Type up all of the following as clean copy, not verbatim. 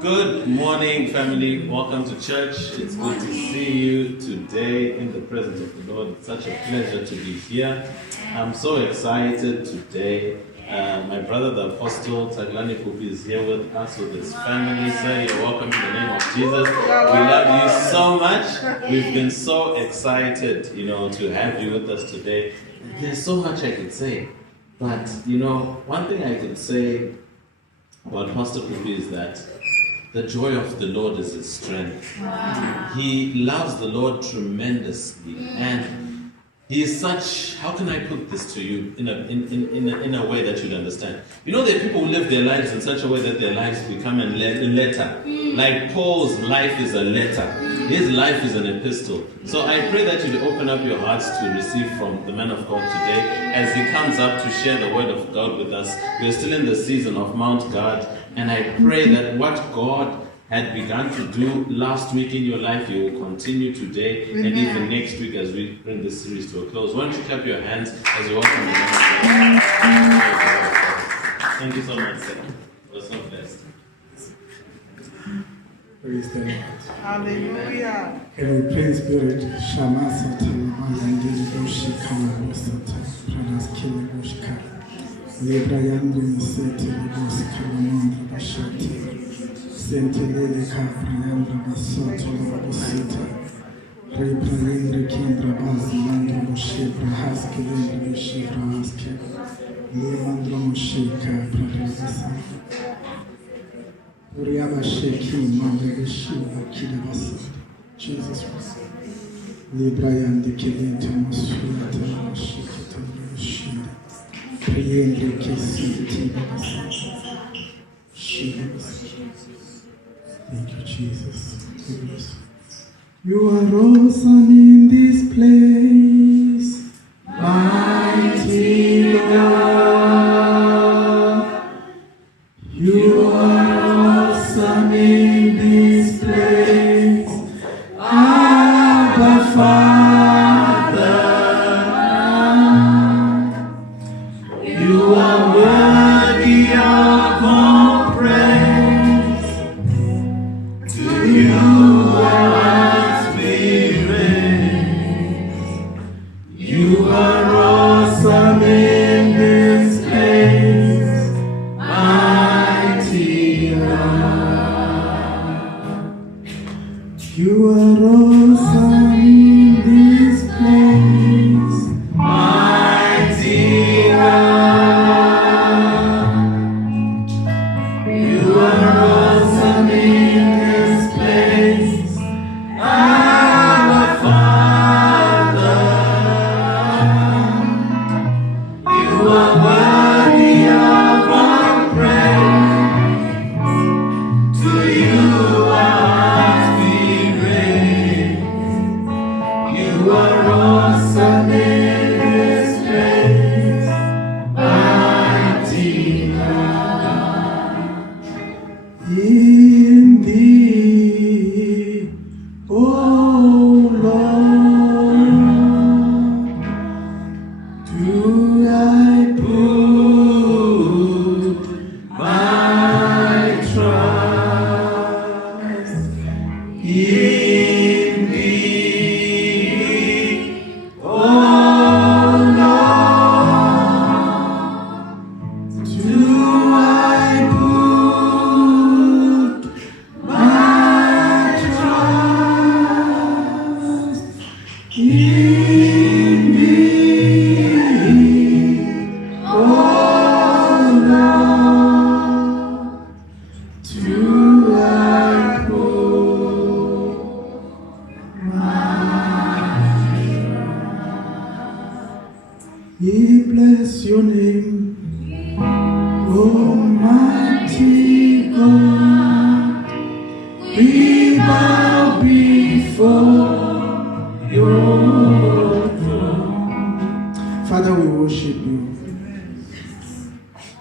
Good morning, family. Welcome to church. It's good to see you today in the presence of the Lord. It's such a pleasure to be here. I'm so excited today. My brother, the Apostle Taglani Pupi, is here with us, with his family. Sir, you're welcome in the name of Jesus. We love you so much. We've been so excited, to have you with us today. There's so much I could say. But, one thing I could say about Pastor Pupi is that the joy of the Lord is his strength. Wow. He loves the Lord tremendously, and he is such. How can I put this to you in a way that you'd understand? There are people who live their lives in such a way that their lives become a letter. Like Paul's life is a letter. His life is an epistle. So I pray that you'd open up your hearts to receive from the man of God today as he comes up to share the word of God with us. We're still in the season of Mount God. And I pray that what God had begun to do last week in your life, you will continue today and even next week as we bring this series to a close. Why don't you clap your hands as you welcome the man of God. Thank you so much, sir. We're so blessed. Praise the Lord. Hallelujah. Can we praise Spirit? Shama Satan, Mayandiri Boshi Kama Satan, Pranas Kili Boshka. Librayandri Miseti Bosi Kalamandra Bashati. Sentelele Kaprayandra Basoto Bosita. Rebrayandri Kindra Bazi Mandra Boshibra Haski Lindra Boshibra Haski. Limandra Moshika Pradavasa. Uriaba Sheki Mandra Shiva Kidabasa. Jesus was. Librayandri Kilinta Masuata Moshika Shida. Thank you, Jesus. You are awesome in this place, mighty God. You are awesome in this place, Abba Father. You are worthy of all praise. To you our hearts we raise. You are awesome in this place, mighty God. You are awesome in this place, mighty God. In thee, O Lord, do I put my trust. In thee, O Lord, do I We bless your name, Almighty God. We bow before your throne. Father, we worship you.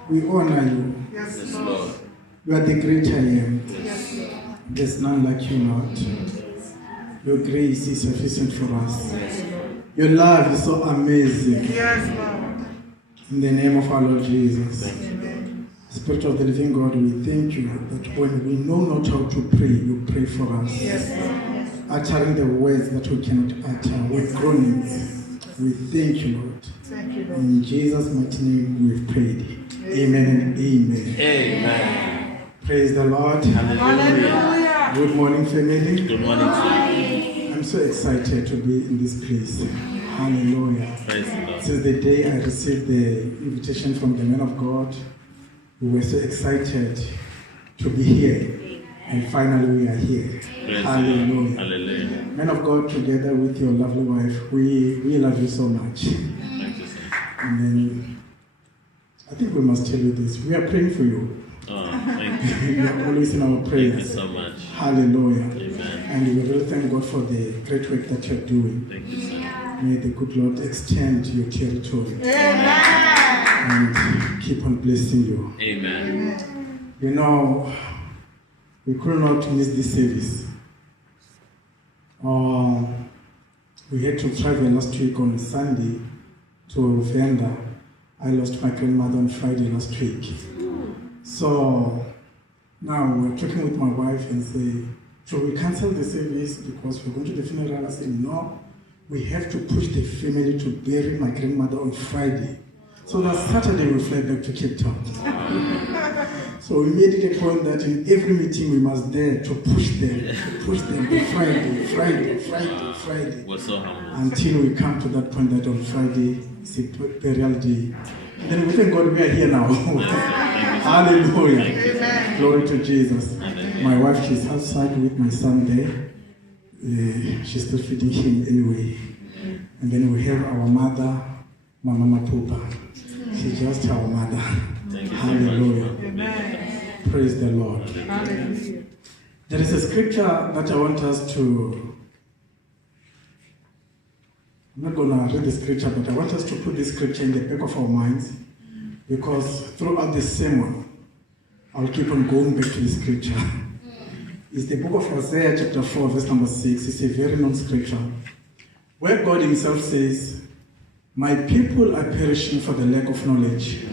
We honor you. Yes, Lord. You are the great I am. Yes, Lord. There's none like you, Lord. Your grace is sufficient for us. Your love is so amazing. Yes, Lord. In the name of our Lord Jesus. Amen. Spirit of the living God, we thank you that when we know not how to pray, you pray for us. Yes, Lord. Uttering the words that we cannot utter with groanings. We thank you, Lord. Thank you, Lord. In Jesus' mighty name we've prayed. Amen and amen. Amen. Praise the Lord. Hallelujah. Hallelujah. Good morning, family. Good morning to you. I'm so excited to be in this place. Hallelujah. Praise the Lord. Since the day I received the invitation from the man of God, we were so excited to be here. And finally we are here. Praise Hallelujah. the Lord. Hallelujah. Man of God, together with your lovely wife, we love you so much. Thank you, sir. And then I think we must tell you this. We are praying for you. Oh, thank you. You are always in our Thank you prayers. so much. Hallelujah. Amen. And we really thank God for the great work that you're doing. Thank you, sir. May the good Lord extend your territory Amen. and keep on blessing you. Amen. You know, we could not miss this service. We had to travel last week on Sunday to Venda. I lost my grandmother on Friday last week. So now we're talking with my wife and say, should we cancel the service because we're going to the funeral? I said, no, we have to push the family to bury my grandmother on Friday. So that Saturday we fly back to Cape Town. So we made it a point that in every meeting we must dare to push them to Friday. We're so humble. Until we come to that point that on Friday is a burial day. And then we thank God we are here now. Hallelujah. Amen. Glory to Jesus. Amen. My wife, she's outside with my son there. She's still feeding him anyway. And then we have our mother, my Mama Pupa. She's just our mother. Thank you so Hallelujah. much. Amen. Praise the Lord. Hallelujah. There is a scripture that I want us to. I'm not going to read the scripture, but I want us to put this scripture in the back of our minds because throughout the sermon, I'll keep on going back to the scripture. It's the book of Hosea, chapter 4, verse number 6. It's a very known scripture where God Himself says, "My people are perishing for the lack of knowledge."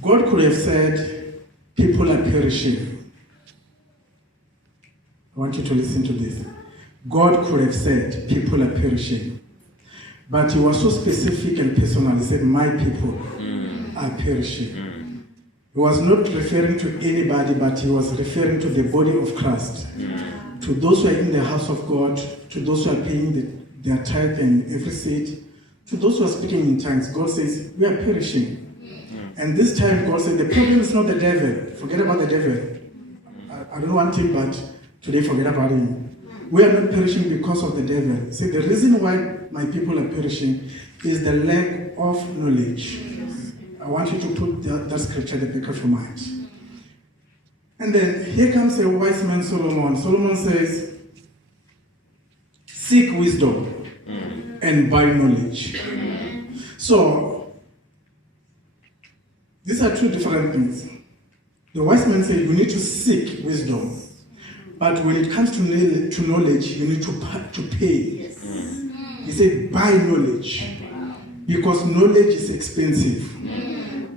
God could have said, "People are perishing." I want you to listen to this. God could have said, "People are perishing." But He was so specific and personal. He said, "My people are perishing." He was not referring to anybody, but He was referring to the body of Christ. To those who are in the house of God, to those who are paying their tithe and every seed, to those who are speaking in tongues, God says, we are perishing. And this time God said, the problem is not the devil. Forget about the devil. I don't want him, but today forget about him. We are not perishing because of the devil. See, the reason why my people are perishing is the lack of knowledge. I want you to put that scripture at the back of your mind. And then here comes a wise man, Solomon. Solomon says, seek wisdom and buy knowledge. So, these are two different things. The wise man said you need to seek wisdom. But when it comes to knowledge, you need to pay. Yes. He said buy knowledge. Because knowledge is expensive.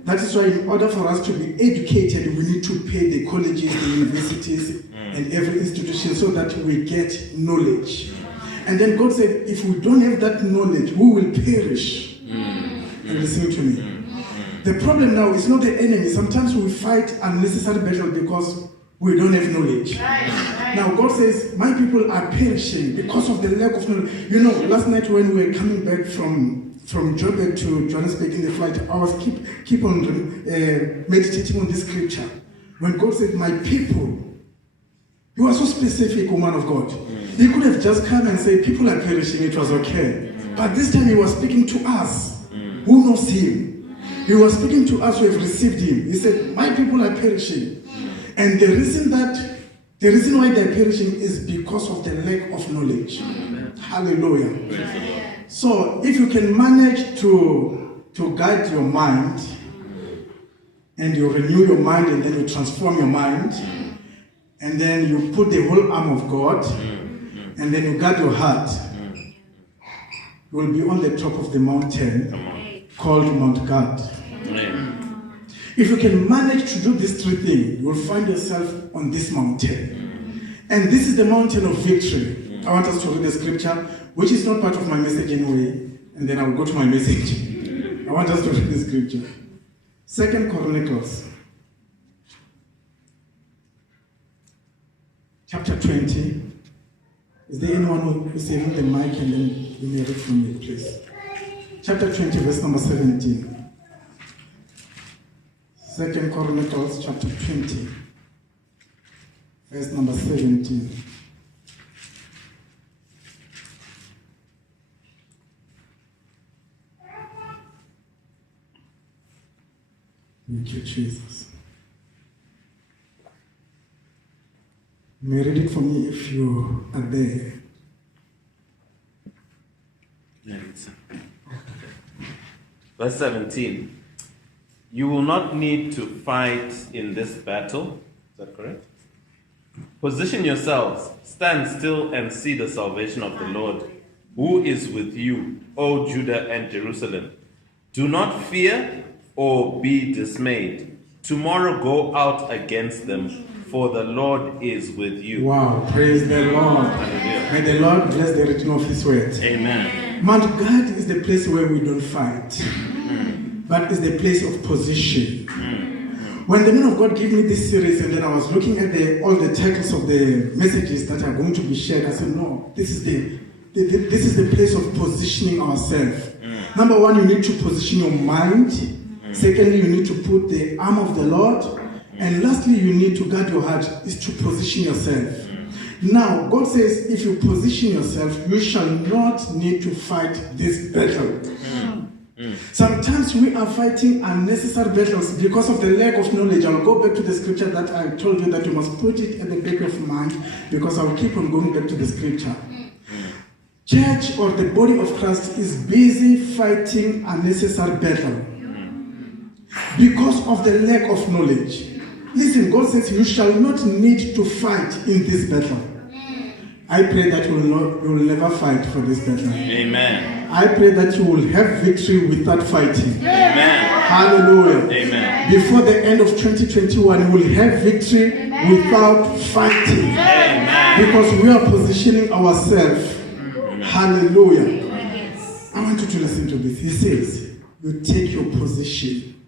That is why in order for us to be educated, we need to pay the colleges, the universities, and every institution so that we get knowledge. And then God said, if we don't have that knowledge, we will perish. And listen to me. The problem now is not the enemy. Sometimes we fight unnecessary battles because we don't have knowledge. Now God says, my people are perishing because of the lack of knowledge. You know, last night when we were coming back from Joburg to Johannesburg in the flight, I was keep on meditating on this scripture. When God said, my people, He was so specific, woman of God. He could have just come and said, people are perishing, it was okay. But this time He was speaking to us who knows Him. He was speaking to us who have received Him. He said, my people are perishing. And the reason why they're perishing is because of the lack of knowledge. Hallelujah. So if you can manage to guide your mind, and you renew your mind, and then you transform your mind, and then you put the whole arm of God, and then you guard your heart, you will be on the top of the mountain called Mount God. If you can manage to do these three things, you will find yourself on this mountain. And this is the mountain of victory. I want us to read the scripture, which is not part of my message anyway, and then I'll go to my message. I want us to read the scripture. 2 Chronicles, chapter 20. Is there anyone who is having the mic and then you may read from it, please? Chapter 20, verse number 17. 2 Chronicles, chapter 20, verse number 17. Thank you, Jesus. You may read it for me if you are there. Verse 17. You will not need to fight in this battle. Is that correct? Position yourselves, stand still and see the salvation of the Lord, who is with you, O Judah and Jerusalem. Do not fear or be dismayed. Tomorrow go out against them, for the Lord is with you. Wow, praise the Lord. Hallelujah. May the Lord bless the reading of His word. Amen. Mount God is the place where we don't fight, but it's the place of position. When the man of God gave me this series, and then I was looking at all the titles of the messages that are going to be shared, I said, no, this is the place of positioning ourselves. Number one, you need to position your mind. Secondly, you need to put the arm of the Lord. And lastly, you need to guard your heart, is to position yourself. Now, God says, if you position yourself, you shall not need to fight this battle. Sometimes we are fighting unnecessary battles because of the lack of knowledge. I'll go back to the scripture that I told you that you must put it at the back of your mind, because I'll keep on going back to the scripture. Church or the body of Christ is busy fighting unnecessary battle because of the lack of knowledge. Listen, God says you shall not need to fight in this battle. I pray that you will never fight for this battle. Amen. I pray that you will have victory without fighting. Amen. Hallelujah. Amen. Before the end of 2021, you will have victory without fighting. Amen. Because we are positioning ourselves. Hallelujah. I want you to listen to this. He says, you take your position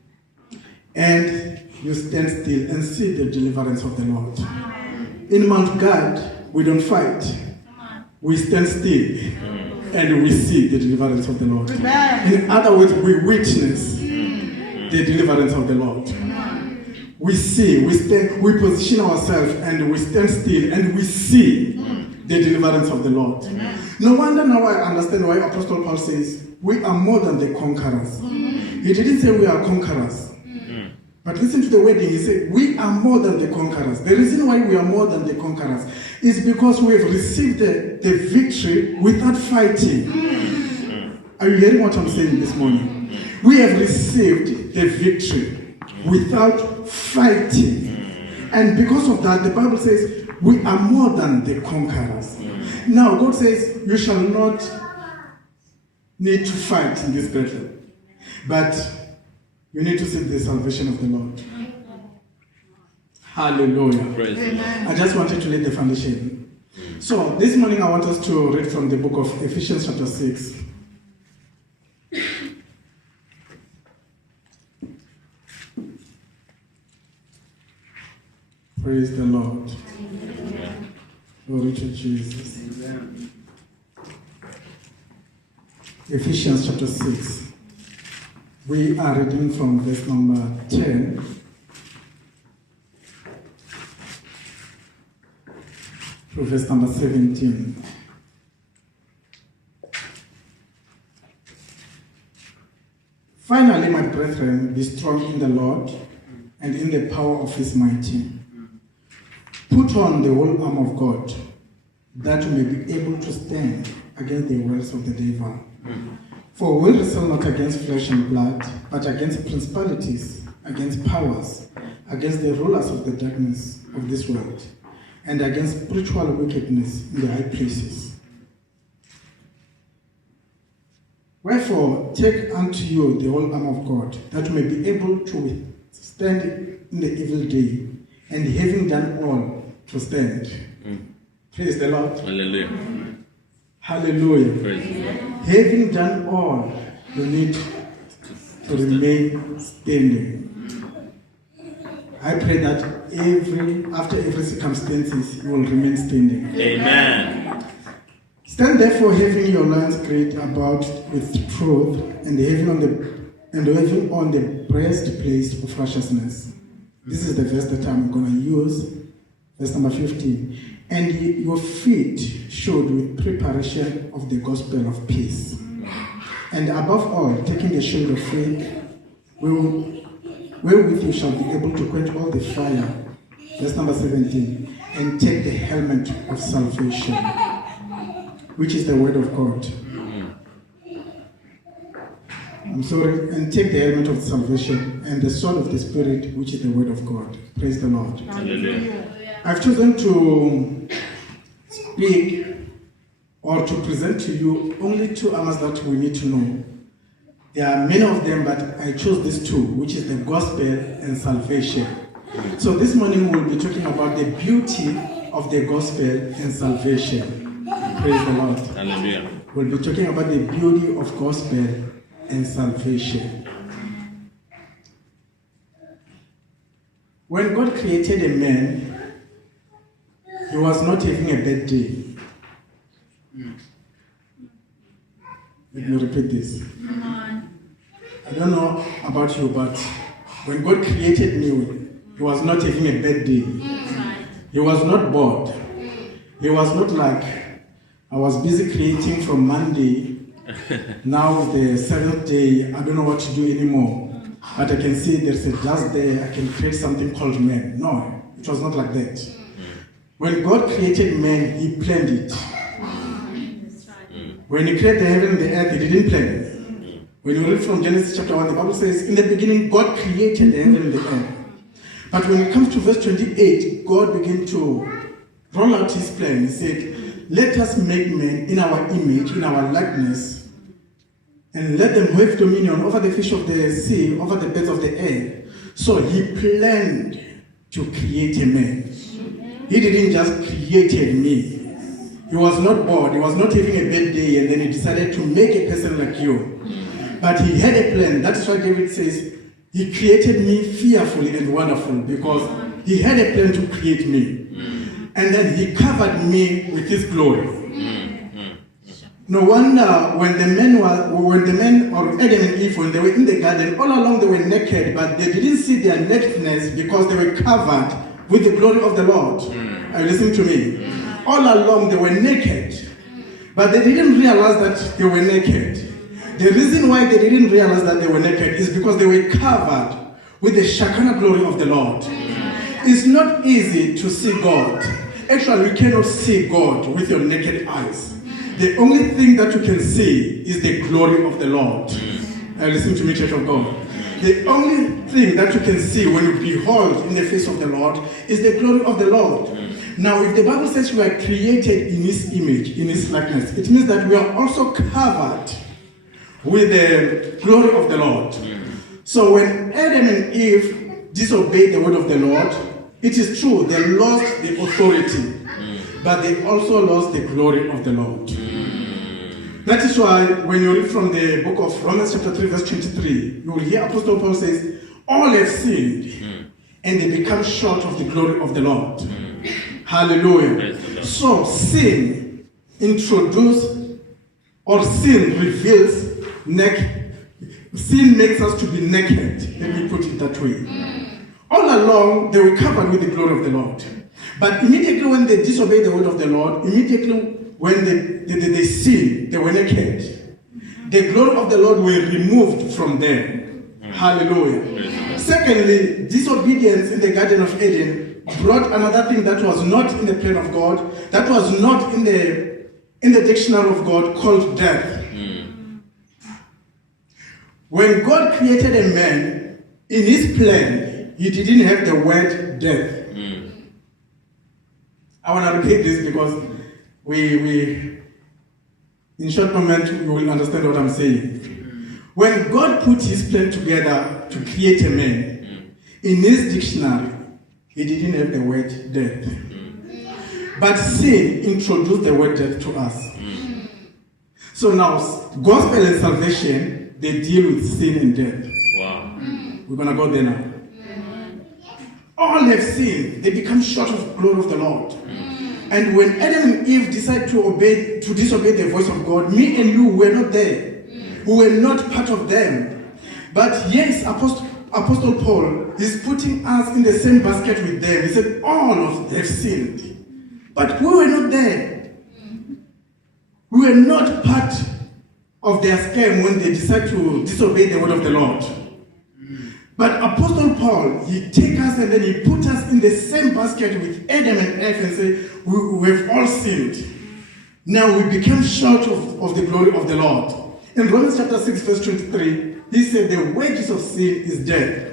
and you stand still and see the deliverance of the Lord. In Mount God, we don't fight. We stand still and we see the deliverance of the Lord. In other words, we witness the deliverance of the Lord. We see, we position ourselves and we stand still and we see the deliverance of the Lord. No wonder now I understand why Apostle Paul says, we are more than the conquerors. He didn't say we are conquerors. But listen to the wording. He said, we are more than the conquerors. The reason why we are more than the conquerors is because we have received the victory without fighting. Are you hearing what I'm saying this morning? We have received the victory without fighting. And because of that, the Bible says, we are more than the conquerors. Now, God says, you shall not need to fight in this battle. But you need to seek the salvation of the Lord. Hallelujah. Praise the Lord. I just wanted to lay the foundation. So, this morning I want us to read from the book of Ephesians chapter 6. Praise the Lord. Glory to Jesus. Ephesians chapter 6. We are reading from verse number 10 to verse number 17. Finally, my brethren, be strong in the Lord and in the power of his might. Put on the whole arm of God, that you may be able to stand against the wiles of the devil. For we wrestle not against flesh and blood, but against principalities, against powers, against the rulers of the darkness of this world, and against spiritual wickedness in the high places. Wherefore, take unto you the whole arm of God, that you may be able to stand in the evil day, and having done all, to stand. Praise the Lord. Hallelujah. Hallelujah. Praise the Lord. Having done all, you need to remain standing. I pray that after every circumstances, you will remain standing. Amen. Stand therefore, having your loins girt about with truth, and having on the breastplate of righteousness. This is the verse that I'm going to use. Verse number 15. And your feet shod with preparation of the gospel of peace. And above all, taking the shield of faith, wherewith you shall be able to quench all the fire. Verse number 17. And take the helmet of salvation, which is the word of God. And take the helmet of salvation and the sword of the Spirit, which is the word of God. Praise the Lord. Hallelujah. I've chosen to speak or to present to you only two armors that we need to know. There are many of them, but I chose these two, which is the gospel and salvation. So this morning we'll be talking about the beauty of the gospel and salvation. Praise the Lord. Hallelujah. We'll be talking about the beauty of gospel and salvation. When God created a man, he was not having a bad day. Let me repeat this. I don't know about you, but when God created me, he was not having a bad day. He was not bored. He was not like, I was busy creating from Monday. Now the seventh day, I don't know what to do anymore. But I can see there's a dust there, I can create something called man. No, it was not like that. When God created man, he planned it. When he created the heaven and the earth, he didn't plan it. When you read from Genesis chapter 1, the Bible says, in the beginning, God created the heaven and the earth. But when it comes to verse 28, God began to roll out his plan. He said, let us make man in our image, in our likeness, and let them have dominion over the fish of the sea, over the birds of the air. So he planned to create a man. He didn't just create me. He was not bored. He was not having a bad day and then he decided to make a person like you. But he had a plan. That's why David says, he created me fearfully and wonderful, because he had a plan to create me. And then he covered me with his glory. No wonder when the men or Adam and Eve, when they were in the garden, all along they were naked, but they didn't see their nakedness because they were covered with the glory of the Lord. Are you listening to me? All along they were naked, but they didn't realize that they were naked. The reason why they didn't realize that they were naked is because they were covered with the Shekinah glory of the Lord. It's not easy to see God. Actually, you cannot see God with your naked eyes. The only thing that you can see is the glory of the Lord. Listen to me, Church of God. The only thing that you can see when you behold in the face of the Lord is the glory of the Lord. Now, if the Bible says we are created in his image, in his likeness, it means that we are also covered with the glory of the Lord. So when Adam and Eve disobeyed the word of the Lord, it is true, they lost the authority, but they also lost the glory of the Lord. That is why when you read from the book of Romans chapter 3 verse 23, you will hear Apostle Paul says, all have sinned and they become short of the glory of the Lord. Hallelujah. So sin introduces, or sin reveals, sin makes us to be naked. Let me put it that way. All along, they were covered with the glory of the Lord. But immediately when they disobeyed the word of the Lord, immediately when they sinned, they were naked. The glory of the Lord were removed from them. Hallelujah. Secondly, disobedience in the Garden of Eden brought another thing that was not in the plan of God, that was not in the dictionary of God, called death. When God created a man, in his plan, he didn't have the word death. I want to repeat this because we in short moment, you will understand what I'm saying. When God put his plan together to create a man, In his dictionary, he didn't have the word death. But sin introduced the word death to us. So now, gospel and salvation, they deal with sin and death. Wow. We're going to go there now. All have sinned. They become short of the glory of the Lord. And when Adam and Eve decided to disobey the voice of God, me and you were not there. We were not part of them. But yes, Apostle Paul is putting us in the same basket with them. He said, all of them have sinned. But we were not there. We were not part of their scam when they decided to disobey the word of the Lord. But Apostle Paul, he take us and then he put us in the same basket with Adam and Eve and say, we have all sinned. Now we became short of the glory of the Lord. In Romans chapter 6, verse 23, he said the wages of sin is death.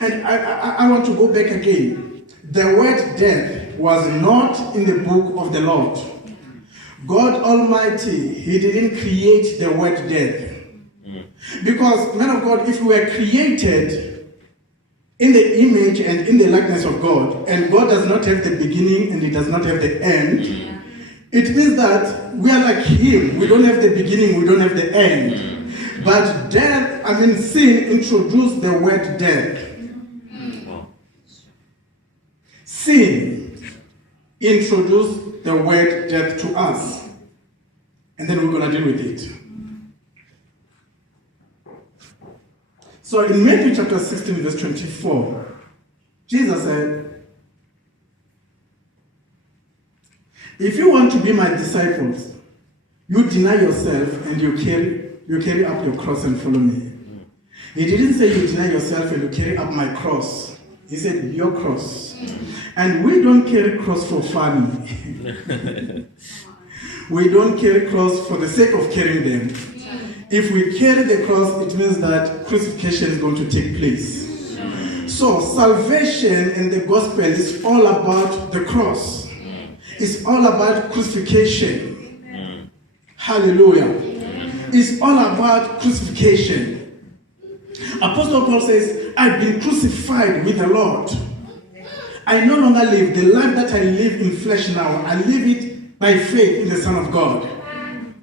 And I want to go back again. The word death was not in the book of the Lord. God Almighty, he didn't create the word death. Because, man of God, if we were created in the image and in the likeness of God, and God does not have the beginning and he does not have the end, it means that we are like him. We don't have the beginning, we don't have the end. But sin introduced the word death. Sin introduced the word death to us. And then we're going to deal with it. So in Matthew chapter 16, verse 24, Jesus said, if you want to be my disciples, you deny yourself and you carry up your cross and follow me. He didn't say you deny yourself and you carry up my cross. He said your cross. And we don't carry cross for fun. We don't carry cross for the sake of carrying them. If we carry the cross, it means that crucifixion is going to take place. So salvation in the gospel is all about the cross. It's all about crucifixion. Hallelujah. It's all about crucifixion. Apostle Paul says, I've been crucified with the Lord. I no longer live. The life that I live in flesh now, I live it by faith in the Son of God.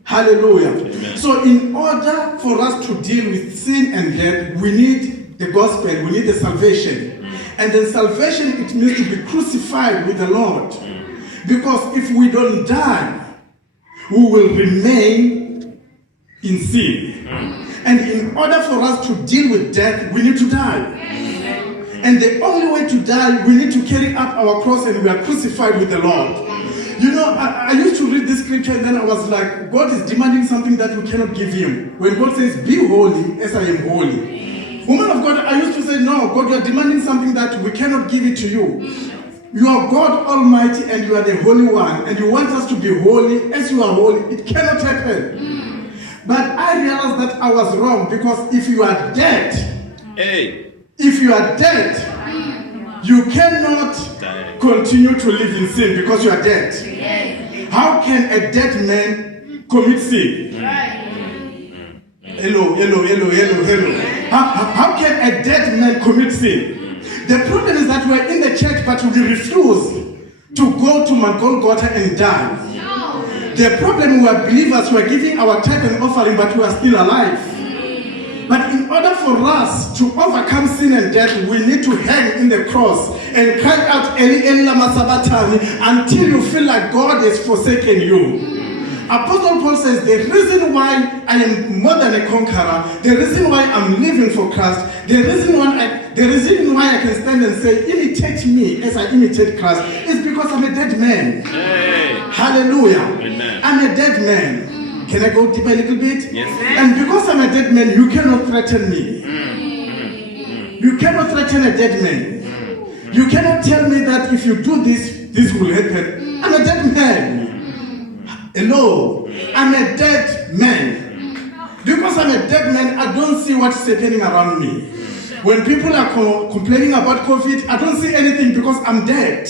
Hallelujah. Amen. So in order for us to deal with sin and death, we need the gospel, we need the salvation. And then salvation, it means to be crucified with the Lord. Because if we don't die, we will remain in sin. And in order for us to deal with death, we need to die. And the only way to die, we need to carry up our cross and we are crucified with the Lord. You know, I used to read this scripture and then I was like, God is demanding something that we cannot give him. When God says, be holy as I am holy. Woman of God, I used to say, no, God, you are demanding something that we cannot give it to you. You are God Almighty and you are the Holy One. And you want us to be holy as you are holy. It cannot happen. But I realized that I was wrong because if you are dead, if you are dead, you cannot continue to live in sin because you are dead. How can a dead man commit sin? Hello. How can a dead man commit sin? The problem is that we're in the church but we refuse to go to Mount Golgotha and die. The problem, we are believers, we are giving our tithe and offering but we are still alive. But in order for us to overcome sin and death, we need to hang in the cross and cry out Eli Eli lama sabachthani until you feel like God has forsaken you. Apostle Paul says the reason why I am more than a conqueror, the reason why I'm living for Christ, the reason why I can stand and say imitate me as I imitate Christ is because I'm a dead man. Hallelujah. Amen. I'm a dead man. Can I go deeper a little bit? Yes. And because I'm a dead man, you cannot threaten me. You cannot threaten a dead man. You cannot tell me that if you do this, this will happen. I'm a dead man. Hello. I'm a dead man. Because I'm a dead man, I don't see what's happening around me. When people are complaining about COVID, I don't see anything because I'm dead.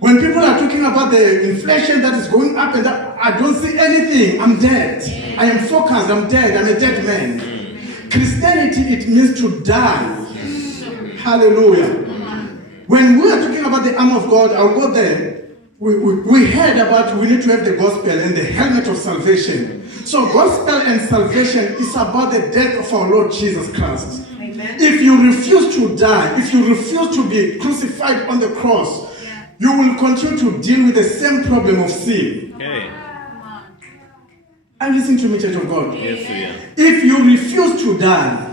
When people are talking about the inflation that is going up and up, I don't see anything. I'm dead. I am focused. I'm dead. I'm a dead man. Christianity, it means to die. Hallelujah. When we are talking about the arm of God, I'll go there. We heard about we need to have the gospel and the helmet of salvation. So gospel and salvation is about the death of our Lord Jesus Christ. Amen. If you refuse to die, if you refuse to be crucified on the cross, you will continue to deal with the same problem of sin. Okay. Are you listening to me, Church of God? Yes, we are. If you refuse to die,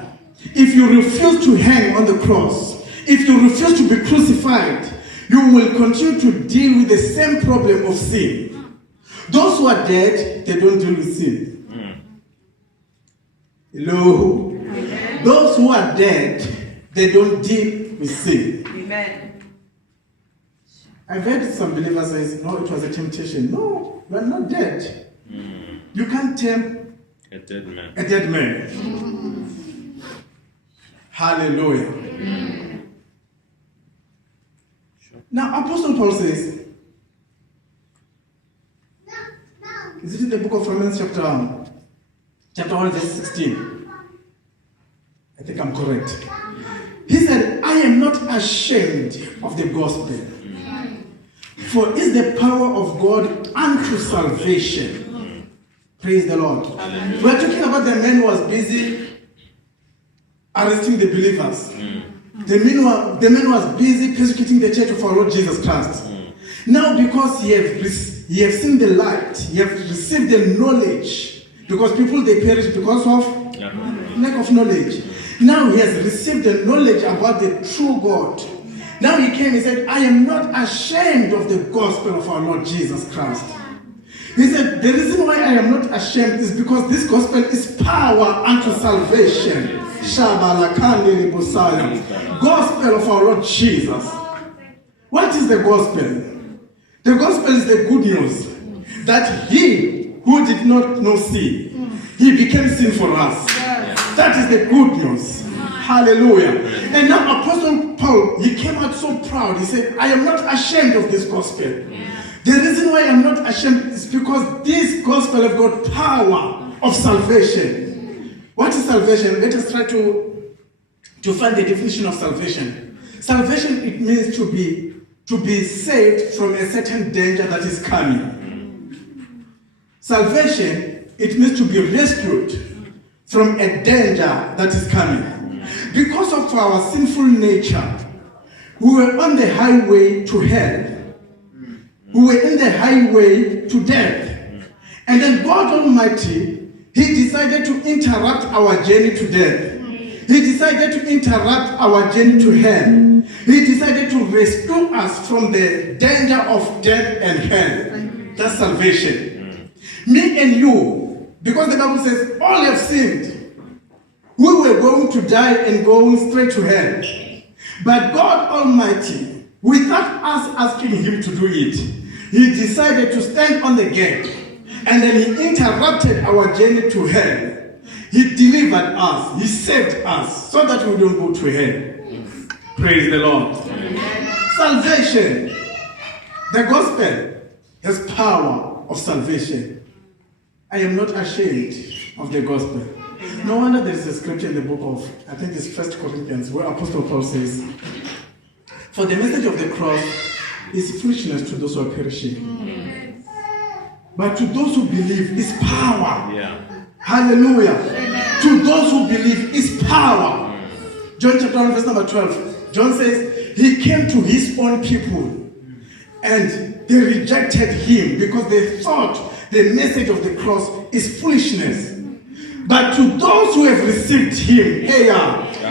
if you refuse to hang on the cross, if you refuse to be crucified, you will continue to deal with the same problem of sin. Those who are dead, they don't deal with sin. Hello? Amen. Those who are dead, they don't deal with sin. Amen. I've heard some believers say, no, it was a temptation. No, you are not dead. You can't tempt A dead man. a dead man. Hallelujah. Now, Apostle Paul says, is it in the book of Romans chapter 1, verse 16? I think I'm correct. He said, I am not ashamed of the gospel, for it's the power of God unto salvation. Praise the Lord. We're talking about the man who was busy arresting the believers. The man was busy persecuting the church of our Lord Jesus Christ. Now, because he have seen the light, he have received the knowledge, because people they perish because of lack of knowledge. Now he has received the knowledge about the true God. Now he came and said, I am not ashamed of the gospel of our Lord Jesus Christ. He said, the reason why I am not ashamed is because this gospel is power unto salvation. Gospel of our Lord Jesus. What is the gospel? The gospel is the good news that he who did not know sin, he became sin for us. That is the good news. Hallelujah. And now Apostle Paul, he came out so proud. He said, I am not ashamed of this gospel. The reason why I'm not ashamed is because this gospel have got power of salvation. What is salvation? Let us try to find the definition of salvation. Salvation, it means to be saved from a certain danger that is coming. Salvation, it means to be rescued from a danger that is coming. Because of our sinful nature, we were on the highway to hell. We were in the highway to death. And then God Almighty, He decided to interrupt our journey to death. He decided to interrupt our journey to hell. He decided to rescue us from the danger of death and hell. That's salvation. Me and you, because the Bible says, all have sinned. We were going to die and going straight to hell. But God Almighty, without us asking Him to do it, He decided to stand on the gate. And then He interrupted our journey to hell. He delivered us. He saved us so that we don't go to hell. Praise the Lord. Salvation. The gospel has power of salvation. I am not ashamed of the gospel. No wonder there is a scripture in the book of, I think it's 1 Corinthians, where Apostle Paul says, for the message of the cross is foolishness to those who are perishing. But to those who believe, is power. Yeah. Hallelujah. To those who believe, is power. John chapter 1, verse number 12. John says, He came to His own people, and they rejected Him because they thought the message of the cross is foolishness. But to those who have received Him,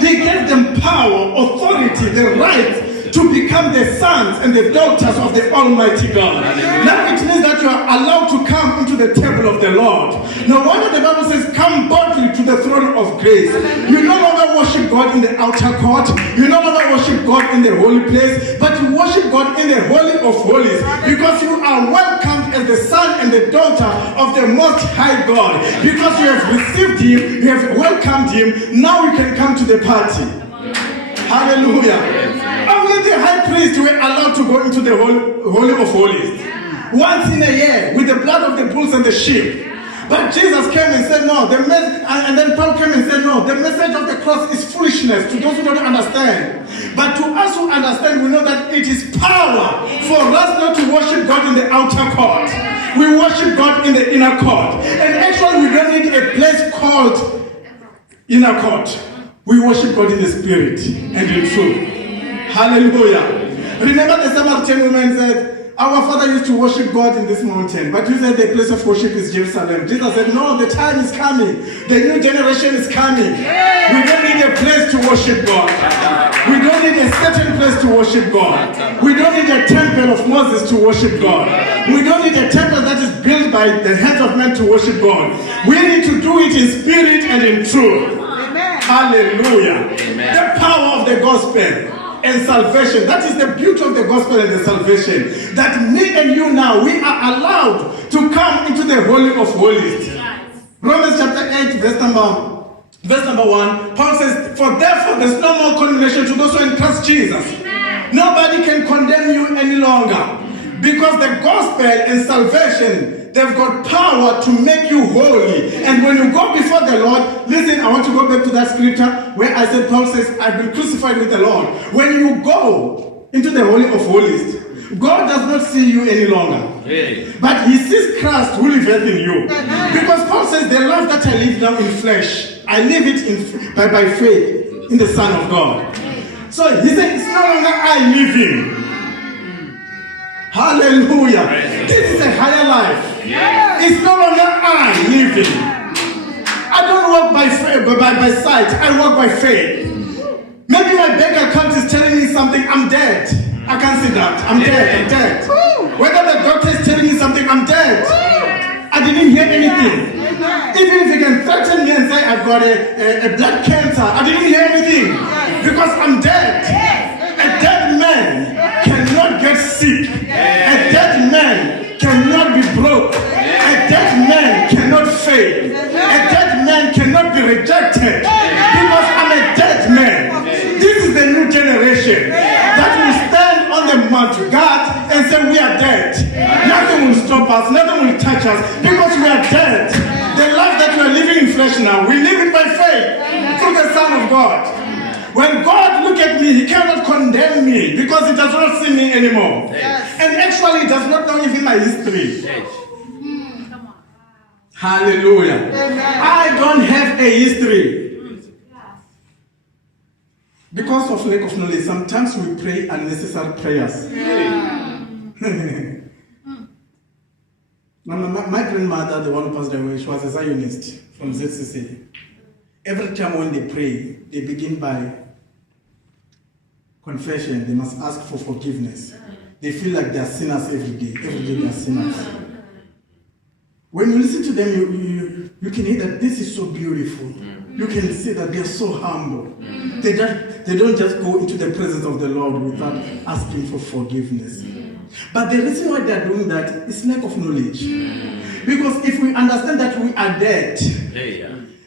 He gave them power, authority, the right to become the sons and the daughters of the Almighty God. Now it means that you are allowed to come into the table of the Lord. No wonder the Bible says, come boldly to the throne of grace. You no longer worship God in the outer court. You no longer worship God in the holy place, but you worship God in the Holy of Holies, because you are welcomed as the son and the daughter of the Most High God. Because you have received Him, you have welcomed Him, now you can come to the party. Hallelujah. Only the high priest were allowed to go into the Holy of Holies once in a year with the blood of the bulls and the sheep. But Jesus came and said, no, and then Paul came and said, no, the message of the cross is foolishness to those who don't understand. But to us who understand, we know that it is power for us not to worship God in the outer court. We worship God in the inner court. And actually, we don't need a place called inner court. We worship God in the spirit and in truth. Hallelujah. Remember the Samaritan woman said, our father used to worship God in this mountain, but you said the place of worship is Jerusalem. Jesus said, no, the time is coming. The new generation is coming. We don't need a place to worship God. We don't need a certain place to worship God. We don't need a temple of Moses to worship God. We don't need a temple that is built by the hands of men to worship God. We need to do it in spirit and in truth. Hallelujah. Amen. The power of the gospel and salvation. That is the beauty of the gospel and the salvation. That me and you now, we are allowed to come into the Holy of Holies. Romans chapter 8, verse number 1, Paul says, for therefore there's no more condemnation to those who are in Christ Jesus. Amen. Nobody can condemn you any longer. Because the gospel and salvation, they've got power to make you holy. And when you go before the Lord, listen, I want to go back to that scripture where I said, Paul says, I've been crucified with the Lord. When you go into the Holy of Holies, God does not see you any longer. Hey. But he sees Christ who liveth in you. Because Paul says, the life that I live now in flesh, I live it by faith in the Son of God. So he said, it's no longer I living. Hallelujah. This is a higher life. Yes. It's no longer I living. I don't walk by sight. I walk by faith. Maybe my bank account is telling me something. I'm dead. I can't see that. I'm dead. I'm dead. Whether the doctor is telling me something, I'm dead. I didn't hear anything. Even if you can threaten me and say I've got a blood cancer, I didn't hear anything. Because I'm dead. A dead man cannot get sick. A dead man cannot be broke. A dead man cannot fail. A dead man cannot be rejected. Because I'm a dead man. This is the new generation that will stand on the Mount God and say we are dead. Nothing will stop us. Nothing will touch us. Because we are dead. The life that we are living in flesh now, we live it by faith through the Son of God. When God look at me, he cannot condemn me because he does not see me anymore. Yes. And actually, he does not know even my history. Yes. Hallelujah. Amen. I don't have a history. Because of lack of knowledge, sometimes we pray unnecessary prayers. Yeah. my grandmother, the one who passed away, she was a Zionist from ZCC. Every time when they pray, they begin by confession. They must ask for forgiveness. They feel like they are sinners every day. Every day they are sinners. When you listen to them, you can hear that this is so beautiful. You can see that they are so humble. They don't just go into the presence of the Lord without asking for forgiveness. But the reason why they are doing that is lack of knowledge. Because if we understand that we are dead,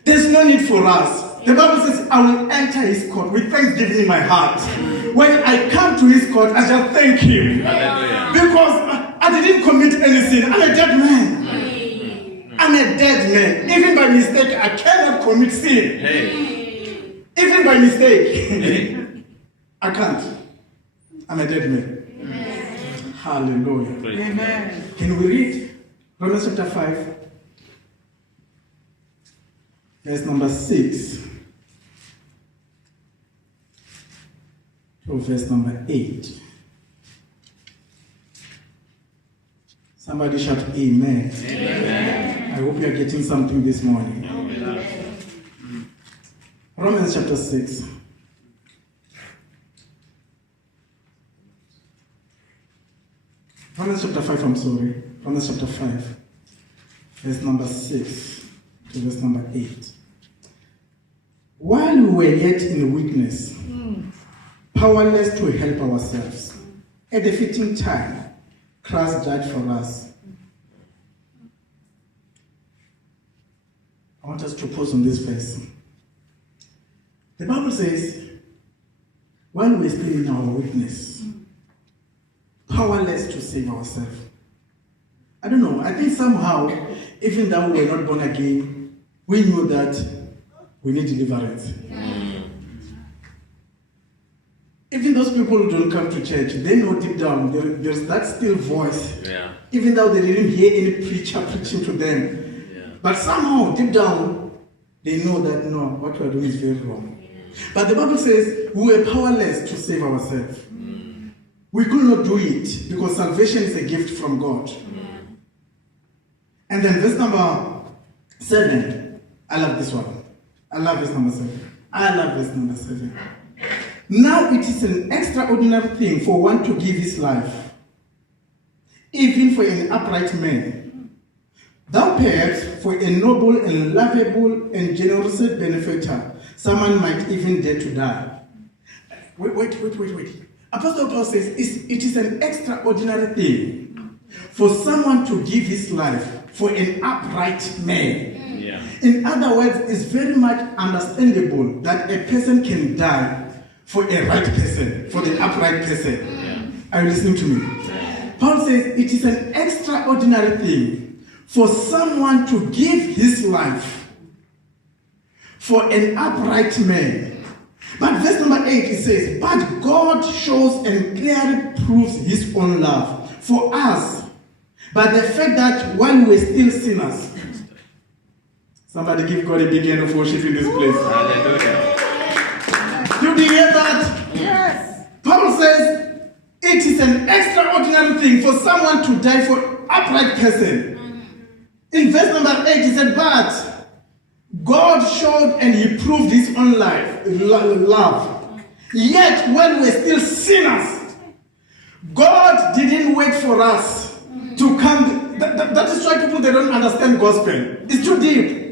there's no need for us. The Bible says, I will enter his court with thanksgiving in my heart. When I come to his court, I shall thank him. Because I didn't commit any sin. I'm a dead man. I'm a dead man. Even by mistake, I cannot commit sin. Even by mistake, I can't. I'm a dead man. Hallelujah. Amen. Can we read Romans chapter 5? Verse number 6 to verse number 8. Somebody shout amen. Amen. I hope you are getting something this morning. Amen. Romans chapter 6. Romans chapter 5, I'm sorry. Romans chapter 5. Verse number 6 to verse number 8. While we were yet in weakness, powerless to help ourselves, at the fitting time, Christ died for us. I want us to pause on this verse. The Bible says, while we're still in our weakness, powerless to save ourselves. I don't know, I think somehow, even though we're not born again, we knew that we need deliverance. Even those people who don't come to church, they know deep down there's that still voice. Yeah. Even though they didn't hear any preacher preaching to them. Yeah. But somehow, deep down, they know that no, what we're doing is very wrong. But the Bible says we were powerless to save ourselves. We could not do it because salvation is a gift from God. And then verse number 7, I love this one. I love verse number 7. I love verse number 7. Now it is an extraordinary thing for one to give his life, even for an upright man. Thou perhaps for a noble and lovable and generous benefactor, someone might even dare to die. Wait. Apostle Paul says it is an extraordinary thing for someone to give his life for an upright man. Yeah. In other words, it's very much understandable that a person can die for a right person, for the upright person. Yeah. Are you listening to me? Paul says it is an extraordinary thing for someone to give his life for an upright man. But verse number 8 it says, but God shows and clearly proves his own love for us by the fact that while we were still sinners. Somebody give God a big hand of worship in this place. Hallelujah. Did you hear that? Yes. Paul says it is an extraordinary thing for someone to die for an upright person. In verse number 8 he said, but God showed and he proved his own love. Yet when we're still sinners, God didn't wait for us to come. That is why people, they don't understand gospel. It's too deep.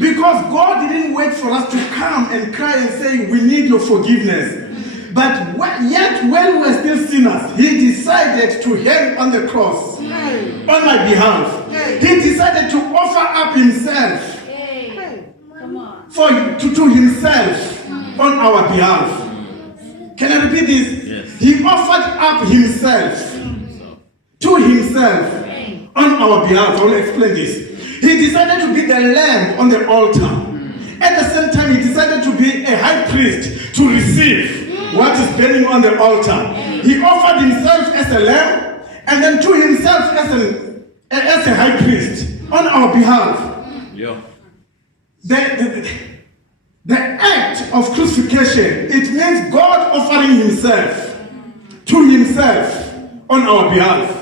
Because God didn't wait for us to come and cry and say, we need your forgiveness. But yet when we're still sinners, he decided to hang on the cross on my behalf. He decided to offer up himself to himself on our behalf. Can I repeat this? Yes. He offered up himself to himself on our behalf. I will explain this. He decided to be the lamb on the altar. At the same time, he decided to be a high priest to receive what is burning on the altar. He offered himself as a lamb and then to himself as a high priest on our behalf. Yeah. The act of crucifixion, it means God offering himself to himself on our behalf.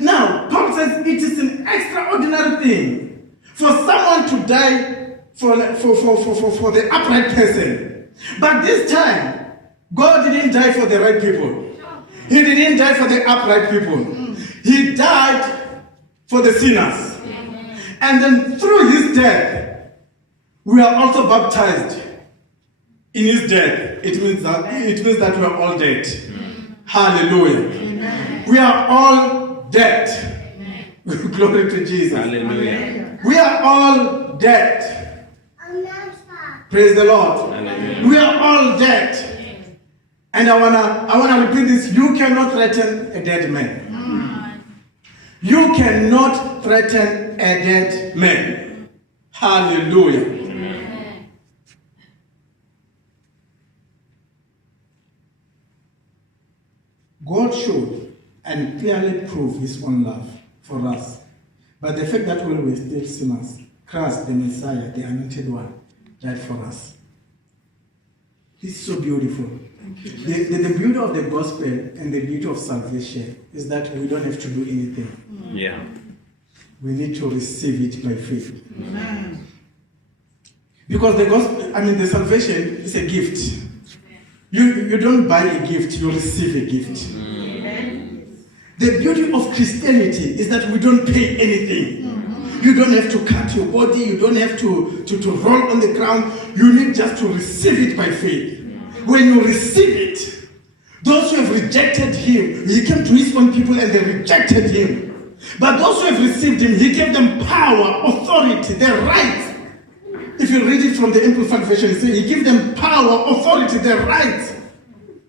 Now, Paul says it is an extraordinary thing for someone to die for the upright person. But this time, God didn't die for the right people. He didn't die for the upright people. He died for the sinners. And then through his death, we are also baptized in his death. It means that we are all dead. Hallelujah. We are all dead. Glory to Jesus. Hallelujah. We are all dead. Praise the Lord. Hallelujah. We are all dead. And I wanna repeat this. You cannot threaten a dead man. You cannot threaten a dead man. Hallelujah. God showed and clearly proved his own love for us. But the fact that when we were still sinners, Christ, the Messiah, the anointed one, died for us. This is so beautiful. The beauty of the gospel and the beauty of salvation is that we don't have to do anything. Yeah. We need to receive it by faith. Amen. Because the gospel, the salvation is a gift. You don't buy a gift, you receive a gift. Amen. The beauty of Christianity is that we don't pay anything. You don't have to cut your body, you don't have to roll on the ground. You need just to receive it by faith. When you receive it, those who have rejected him, he came to his own people and they rejected him. But those who have received him, he gave them power, authority, the right. If you read it from the Amplified Version, it says he gave them power, authority, the right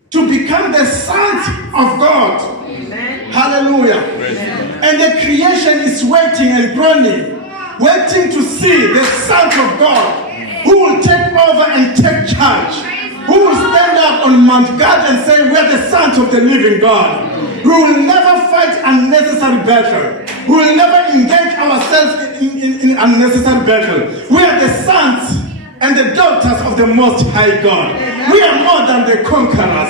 to become the sons of God. Amen. Hallelujah. Amen. And the creation is waiting and groaning, waiting to see the sons of God who will take over and take charge, who will stand up on Mount God and say, we are the sons of the living God. We will never fight unnecessary battle. We will never engage ourselves in unnecessary battle. We are the sons and the daughters of the Most High God. We are more than the conquerors.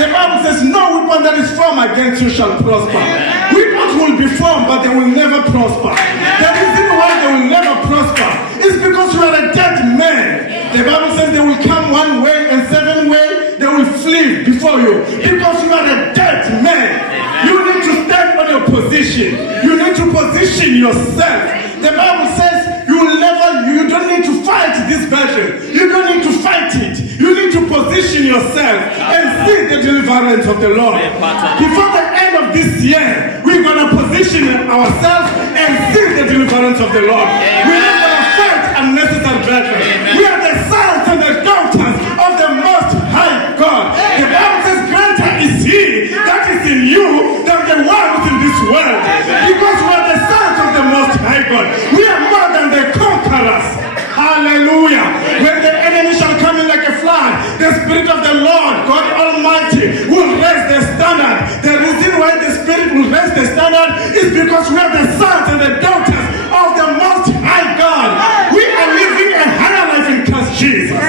The Bible says, no weapon that is formed against you shall prosper. Weapons will be formed, but they will never prosper. The reason why they will never prosper is because you are a dead man. The Bible says they will come one way and 7 ways, they will flee before you. Because you are a dead man. You need to stand on your position. You need to position yourself. The Bible says you don't need to fight this battle. You don't need to fight it. You need to position yourself and see the deliverance of the Lord. Before the end of this year, we're going to position ourselves and see the deliverance of the Lord. We're not going to fight unnecessary battle. We are the sons and the daughters of the Most High God. The Bible says, greater is He that is in you than the one who's in this world. Because we are the sons of the Most High God. We are more than the conquerors. Hallelujah. When the enemy shall come in like a flood, the Spirit of the Lord, God Almighty, will raise the standard. The reason why the Spirit will raise the standard is because we are the sons and the daughters of the Most High God. We are living a higher life in Christ Jesus.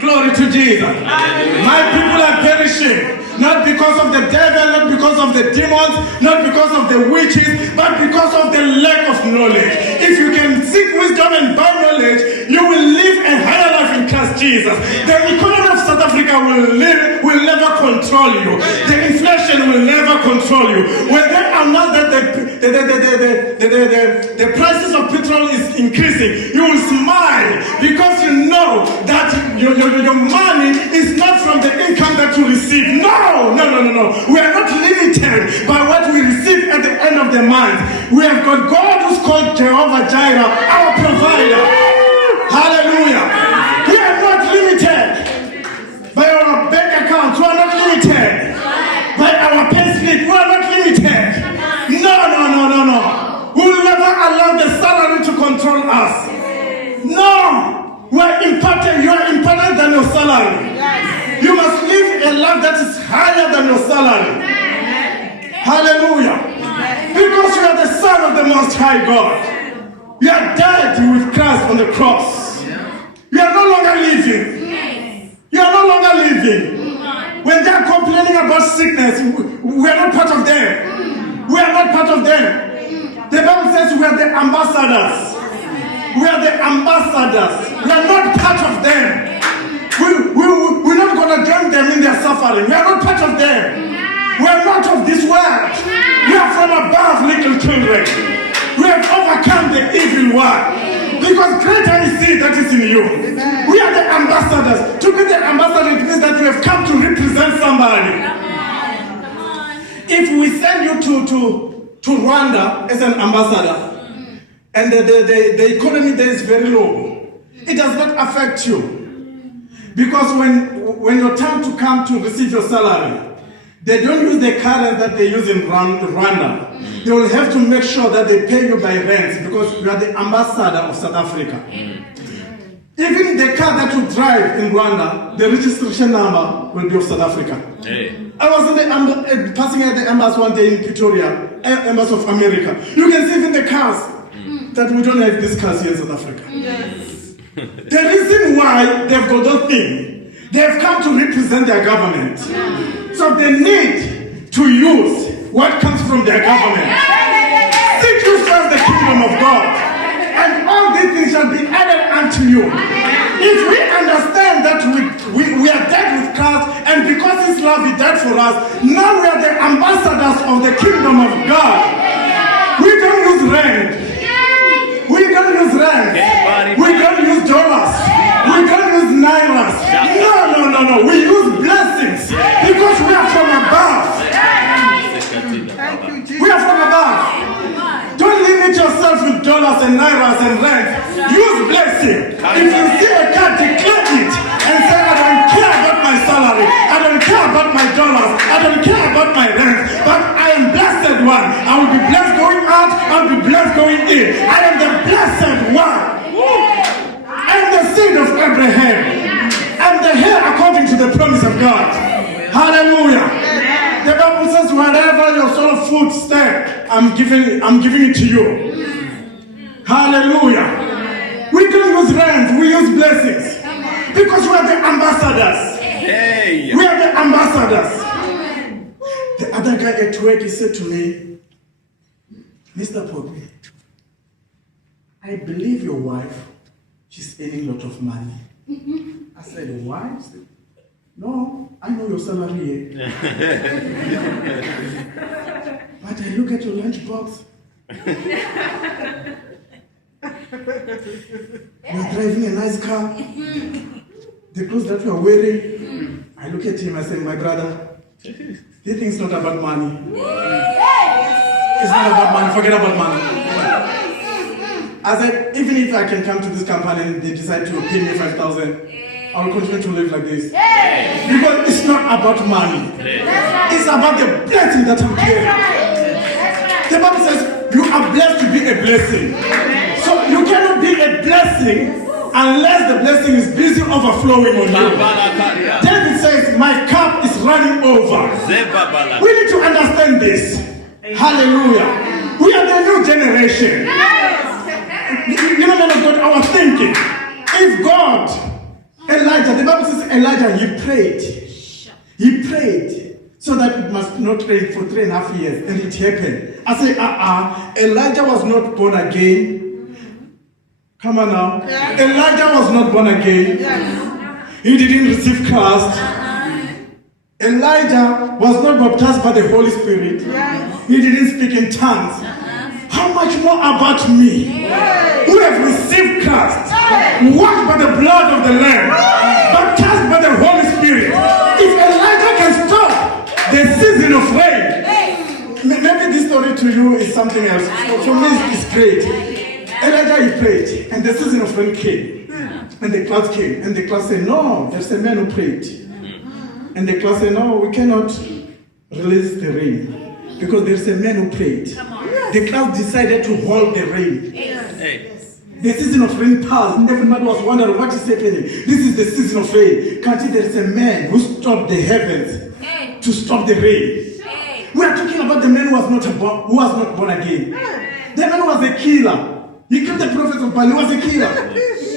Glory to Jesus. My people are perishing. Not because of the devil, not because of the demons, not because of the witches, but because of the lack of knowledge. If you can seek wisdom and buy knowledge, you will live a higher life in Christ Jesus. The economy of South Africa will never control you. The inflation will never control you. When they announce that the prices of petrol is increasing, you will smile because you know that your money is not from the income that you receive. No. We are not limited by what we receive at the end of the month. We have got God who's called Jehovah Jireh, our provider. Hallelujah. We are not limited by our bank accounts. We are not limited by our pay slip. We are not limited. No. We will never allow the salary to control us. No. We are important. You are important than your salary. You must live a life that is higher than your salary. Hallelujah. Because you are the Son of the Most High God. You are dead with Christ on the cross. You are no longer living. You are no longer living. When they are complaining about sickness, we are not part of them. We are not part of them. The Bible says we are the ambassadors. We are the ambassadors. We are not part of them. We're not going to join them in their suffering. We are not part of them. We are not of this world. We are from above, little children. We have overcome the evil one. Because greater is He that is in you. We are the ambassadors. To be the ambassador, it means that we have come to represent somebody. If we send you to Rwanda as an ambassador, and the economy there is very low, it does not affect you. Because when your time to come to receive your salary, they don't use the currency that they use in Rwanda. They will have to make sure that they pay you by rent because you are the ambassador of South Africa. Even the car that you drive in Rwanda, the registration number will be of South Africa. I was passing at the embassy one day in Pretoria, embassy of America. You can see even the cars that we don't have these cars here in South Africa. The reason why they've got those things, they have come to represent their government. So they need to use what comes from their government. Seek you first the kingdom of God, and all these things shall be added unto you. If we understand that we are dead with Christ, and because His love He died for us, now we are the ambassadors of the kingdom of God. We don't use rent. We don't use rand. We don't use dollars. We don't use nairas. No. We use blessings because we are from above. We are from above. Don't limit yourself with dollars and nairas and rand. Use blessing. If you see a car, declare it and say, I don't care about my salary. I don't care about my dollars. I don't care about my rent. But I am blessed one. I going in. I am the blessed one. I am the seed of Abraham. I'm the heir according to the promise of God. Hallelujah. The Bible says, wherever your sort of foot step, I'm giving it to you. Hallelujah. We don't use rent, we use blessings. Because we are the ambassadors. We are the ambassadors. The other guy at work, he said to me, Mr. Poppy, I believe your wife, she's earning a lot of money. I said, why? He said, no, I know your salary. But I look at your lunchbox. You're driving a nice car. The clothes that you are wearing. I look at him, I say, my brother, this thing's not about money. It's not about money, forget about money. I said, even if I can come to this company and they decide to pay me 5,000, I will continue to live like this. Because it's not about money. It's about the blessing that I'm carrying. The Bible says, you are blessed to be a blessing. So you cannot be a blessing unless the blessing is busy overflowing on you. David says, my cup is running over. We need to understand this. Hallelujah. We are the new generation. You know, man of God, I was thinking, if God, Elijah, the Bible says Elijah, he prayed so that it must not rain for 3.5 years, and it happened. I say, Elijah was not born again. Come on now. Elijah was not born again. He didn't receive Christ. Elijah was not baptized by the Holy Spirit. He didn't speak in tongues. How much more about me, who have received Christ, washed by the blood of the Lamb, baptized by the Holy Spirit? If Elijah can stop the season of rain, maybe this story to you is something else. For me, it's great. Elijah, he prayed, and the season of rain came, and the clouds came, and the clouds said, no, there's a man who prayed. And the clouds said, no, we cannot release the rain, because there's a man who prayed. The clouds decided to hold the rain. The season of rain passed. Everybody was wondering what is happening. This is the season of rain. Can't you? There is a man who stopped the heavens to stop the rain. We are talking about the man who was not born again. The man was a killer. He killed the prophets of Baal. He was a killer.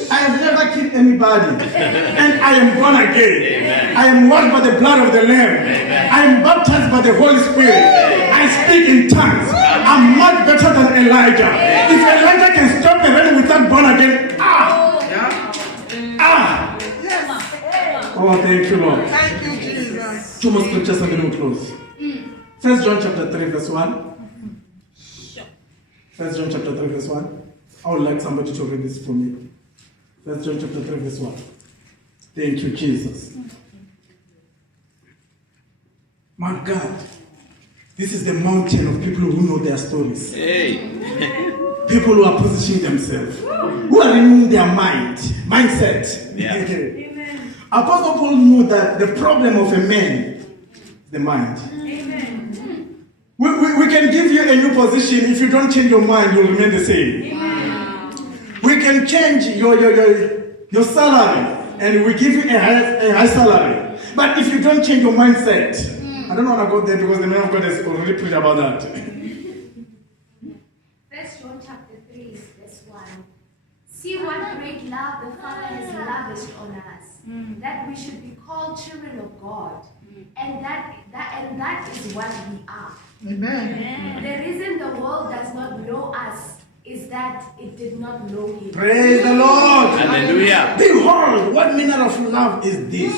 I have never killed anybody. And I am born again. I am washed by the blood of the Lamb. I am baptized by the Holy Spirit. I speak in tongues. I'm much better than Elijah. If Elijah can stop the rain without born again, Oh, thank you, Lord. Thank you, Jesus. Two more scriptures and then we'll close. 1 John chapter 3, verse 1. 1 John chapter 3, verse 1. I would like somebody to read this for me. 1 John chapter 3, verse 1. Thank you, Jesus. My God, this is the mountain of people who know their stories. People who are positioning themselves, who are renewing their mindset. Apostle Paul knew that the problem of a man is the mind. We can give you a new position. If you don't change your mind, you'll remain the same. We can change your salary, and we give you a high salary. But if you don't change your mindset, I don't want to go there because the man of God has already preached about that. 1 John chapter 3, verse 1. See what great love the Father has lavished on us, that we should be called children of God, and that is what we are. Amen. The reason the world does not know us is that it did not know Him. Praise the Lord. Hallelujah. Behold, what manner of love is this?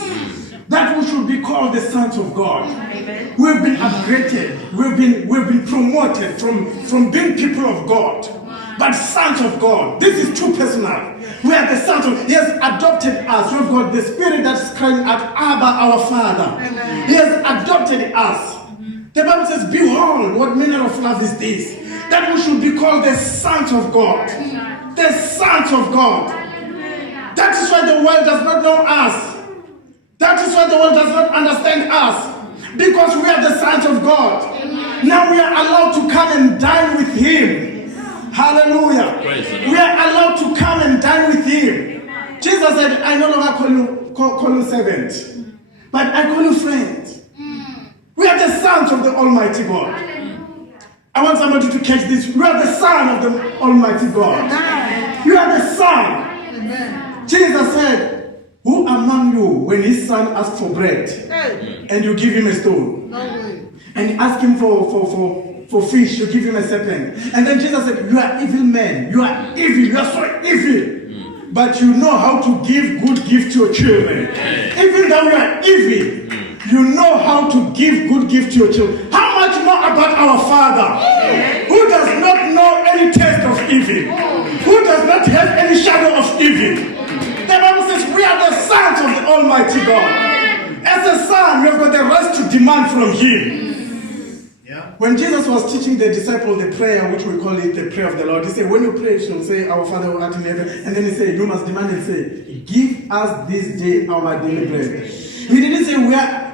That we should be called the sons of God. Amen. We've been upgraded. We've been promoted from being people of God. But sons of God. This is too personal. We are the sons of God. He has adopted us. We've got the spirit that's crying out, Abba, our Father. Amen. He has adopted us. The Bible says, behold, what manner of love is this? That we should be called the sons of God. The sons of God. That is why the world does not know us. That is why the world does not understand us. Because we are the sons of God. Now we are allowed to come and dine with Him. Hallelujah. Praise the Lord. We are allowed to come and dine with him. Jesus said, I no longer call you servant, but I call you friend. We are the sons of the Almighty God. I want somebody to catch this. We are the son of the Almighty God. You are the son. Amen. Jesus said, who among you, when his son asks for bread, Hey. and you give him a stone, No way. and ask him for fish, you give him a serpent. And then Jesus said, you are evil men. You are evil. You are so evil. But you know how to give good gifts to your children. Even though you are evil, you know how to give good gifts to your children. How much more about our Father, who does not know any taste of evil, who does not have any shadow of evil. The Bible says we are the sons of the Almighty God. As a son, you have got the right to demand from him. When Jesus was teaching the disciples the prayer, which we call it the prayer of the Lord, he said, when you pray, you shall say, our Father who art in heaven. And then he said, you must demand and say, give us this day our daily bread. He didn't say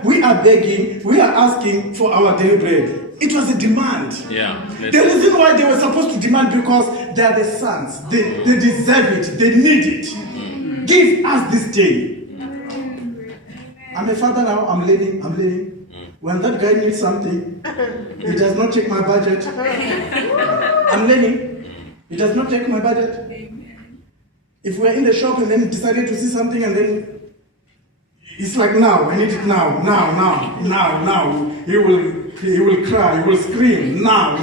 we are begging, we are asking for our daily bread. It was a demand. Yeah. The reason why they were supposed to demand, because they are the sons. They deserve it. They need it. Give us this day. I'm a father now. I'm learning. When that guy needs something, he does not check my budget. I'm learning. He does not check my budget. If we're in the shop and then he decided to see something and then it's like, now, I need it now. He will cry, he will scream, now.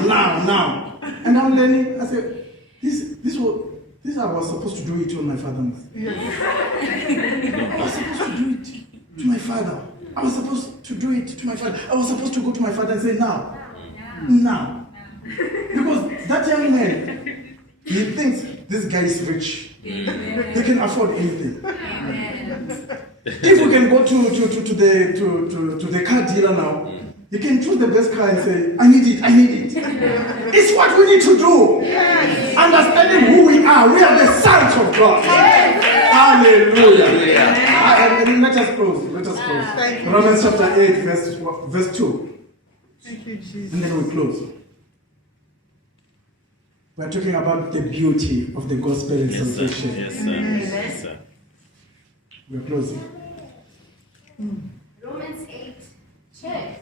And I'm learning. I said, this I was supposed to do it on my father. I was supposed to do it to my father. I was supposed to do it to my father. I was supposed to go to my father and say, now. Because that young man, he thinks this guy is rich. He can afford anything. If we can go to the car dealer now, you can choose the best car and say, I need it. It's what we need to do. Understanding who we are. We are the sons of God. Hallelujah. Let us close. Romans chapter 8, verse 2. Thank you, Jesus. And then we close. We are talking about the beauty of the gospel and salvation. Yes, sir. We are closing. Romans 8, church.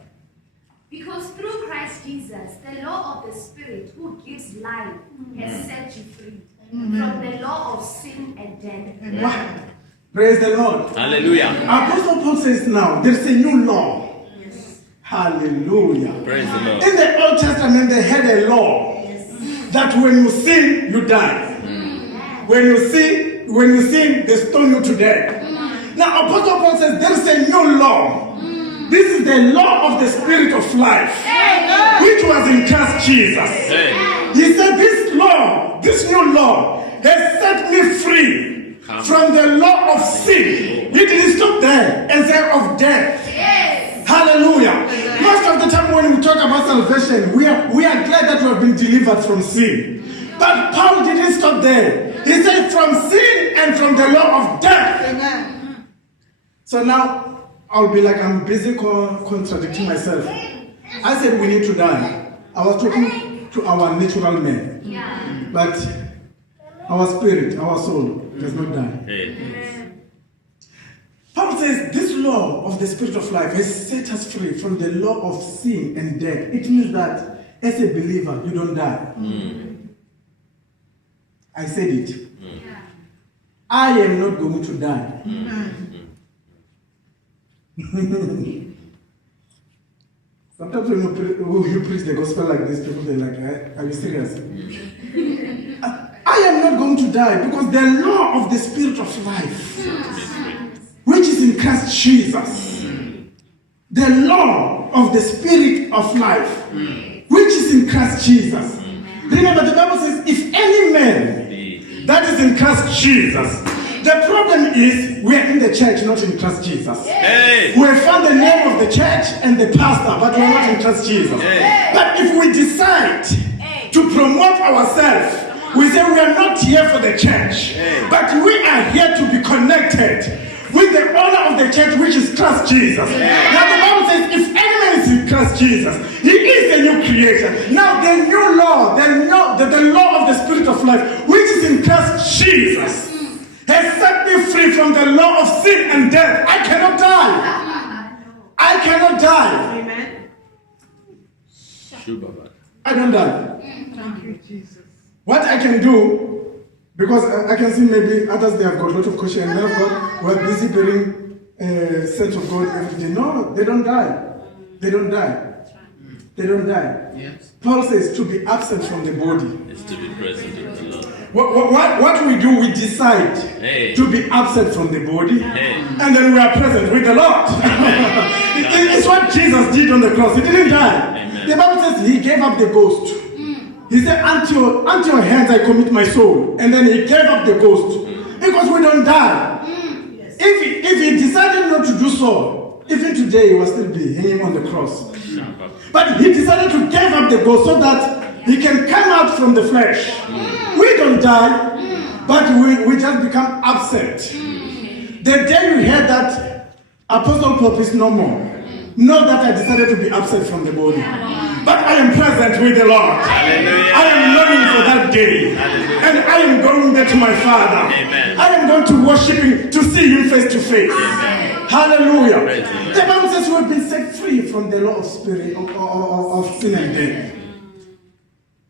Because through Christ Jesus, the law of the Spirit who gives life has set you free from the law of sin and death. Wow. Praise the Lord. Hallelujah. Apostle Paul says now, there's a new law. Hallelujah. Praise the Lord. In the Old Testament, they had a law that when you sin, you die. When you sin, they stone you to death. Now, Apostle Paul says there is a new law. This is the law of the Spirit of life, which was in Christ Jesus. He said, this new law, has set me free from the law of sin. He didn't stop there and say of death. Hallelujah. Most of the time when we talk about salvation, we are glad that we have been delivered from sin. But Paul didn't stop there. He said from sin and from the law of death. Amen. So now, I'll be like, I'm busy contradicting myself. I said we need to die. I was talking to our natural man. But our spirit, our soul does not die. Paul says this law of the Spirit of life has set us free from the law of sin and death. It means that as a believer, you don't die. I said it. I am not going to die. Sometimes when you preach the gospel like this, people are like, are you serious? I am not going to die because the law of the Spirit of life, which is in Christ Jesus, the law of the Spirit of life, which is in Christ Jesus. Remember, the Bible says, if any man that is in Christ Jesus, the problem is we are in the church, not in Christ Jesus. We have found the name of the church and the pastor, but we are not in Christ Jesus. But if we decide to promote ourselves, we say we are not here for the church, but we are here to be connected with the owner of the church, which is Christ Jesus. Now the Bible says, if any man is in Christ Jesus, he is a a new creation. Now the new law, the law of the Spirit of life, which is in Christ Jesus, has set me free from the law of sin and death. I cannot die. I cannot die. Amen. I don't die. Thank you, Jesus. What I can do, because I can see maybe others, they have got a lot of questions, and they've got, we're busy bearing sense of God every day. No, they don't die. They don't die. They don't die. Yes. Paul says to be absent from the body. It's to be present in the Lord. What we do, we decide to be absent from the body, and then we are present with the Lord. It's what Jesus did on the cross. He didn't die. Amen. The Bible says he gave up the ghost. He said, unto your hands I commit my soul. And then he gave up the ghost. Because we don't die. If he decided not to do so, even today he will still be hanging on the cross. But he decided to give up the ghost so that he can come out from the flesh. We don't die, but we just become absent. The day you heard that Apostle Pope is no more, know that I decided to be absent from the body. But I am present with the Lord. Hallelujah. I am longing for that day. Hallelujah. And I am going there to my Father. Amen. I am going to worship Him, to see Him face to face. Amen. Hallelujah. Praise the Lord. The Bible says we have been set free from the law of spirit, of sin and death.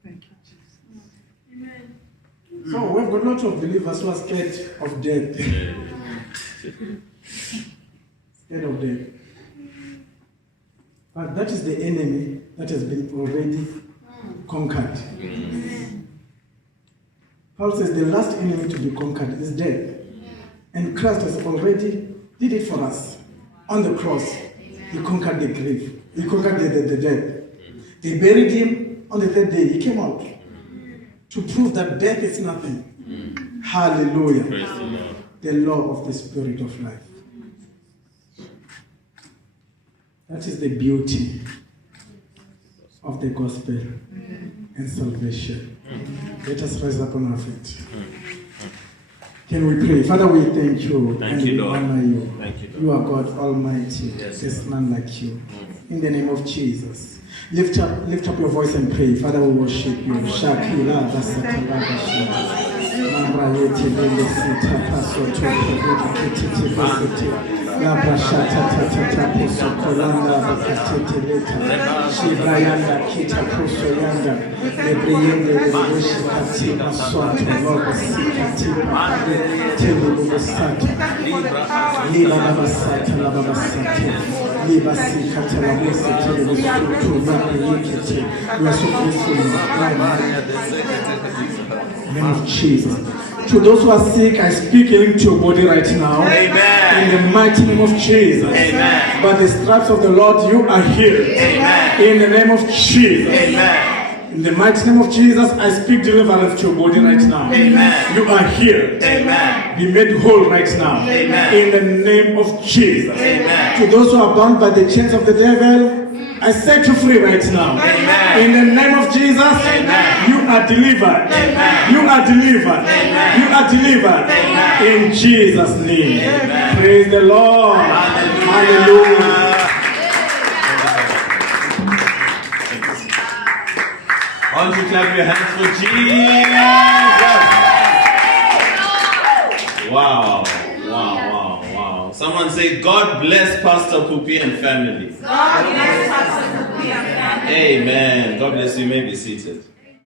Thank you, Jesus. So we've got a lot of believers who are scared of death. Scared of death. But that is the enemy that has been already conquered. Paul says the last enemy to be conquered is death. And Christ has already did it for us. On the cross, He conquered the grave. He conquered the death. They buried Him. On the third day, He came out to prove that death is nothing. Hallelujah. Praise the Lord. The law of the Spirit of life. That is the beauty of the gospel and salvation. Let us rise up on our feet. Can we pray? Father, we thank you. Thank and you, we Lord. honor you. Thank you, Lord. You are God Almighty. Yes, There's none like you. In the name of Jesus. Lift up your voice and pray. Father, we worship you. Shakila basatala bashira. Mambra yeti lele sita paso topo kititi basiti. Labra shata tata poso kolanda bakatete leta. Shibrayanda kita poso yanda. Lebriyende lebeshi katima swata logo sikatima. Telu basata. Liba basata laba basata. Liba sikata laba basata. We are so grateful in the name of Jesus. To those who are sick, I speak healing to your body right now. Amen. In the mighty name of Jesus. Amen. By the stripes of the Lord, you are healed. Amen. In the name of Jesus. Amen. In the mighty name of Jesus, I speak deliverance to your body right now. Amen. You are healed. Amen. Be made whole right now. Amen. In the name of Jesus. Amen. To those who are bound by the chains of the devil, I set you free right now. Amen. In the name of Jesus, Amen. you are delivered. Amen. You are delivered. Amen. You are delivered. Amen. In Jesus' name. Amen. Praise the Lord. Hallelujah. Why don't you clap your hands for Jesus? Wow. Wow. Someone say, God bless Pastor Pupi and family. God bless Pastor Pupi and family. Amen. God bless you. You may be seated.